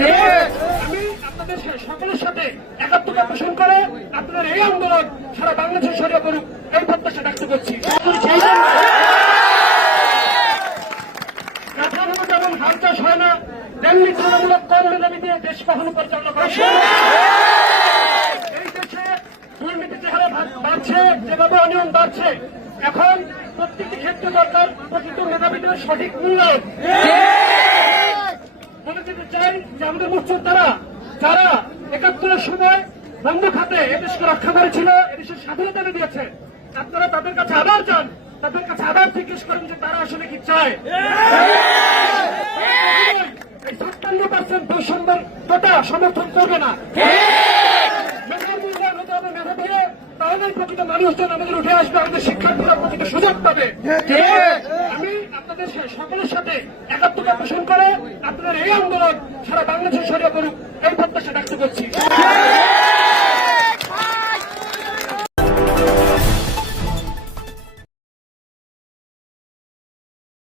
আমি আপনাদের সকলের সাথে একাত্মতা পোষণ করে আপনাদের এই আন্দোলন সারা বাংলাদেশে সরিয়ে পড়ুক এই প্রত্যাশা ব্যক্ত করছি। যেমন হাল চাষ হয় না তেমনি তুলনামূলক কম মেধাবী দিয়ে দেশ কখনো পরিচালনা করা এই দেশে দুর্নীতি বাড়ছে যেভাবে অনিয়ম বাড়ছে এখন প্রত্যেকটি ক্ষেত্রে দরকার প্রকৃত মেধাবীদের সঠিক মূল্যায়ন। যে আমাদের মুক্তিযোদ্ধারা যারা একাত্তরের সময় বন্ধ খাতে এদেশকে রক্ষা করেছিল, এদেশের স্বাধীনতা এনে দিয়েছে, আপনারা তাদের কাছে আবার যান, তাদের কাছে আবার জিজ্ঞেস করেন যে তারা আসলে কি চায়। সাতান্ন পার্সেন্ট বৈষম্যের কথা সমর্থন করবে না। তাহলে প্রকৃত মানুষজন আমাদের উঠে আসবে, আমাদের শিক্ষার্থীরা প্রকৃত সুযোগ পাবে। আপনাদের সাথে একাত্মতা পোষণ করে আপনাদের এই আন্দোলন সারা বাংলাদেশের সরিয়ে পড়ুক, এই প্রত্যাশা ব্যক্ত করছি।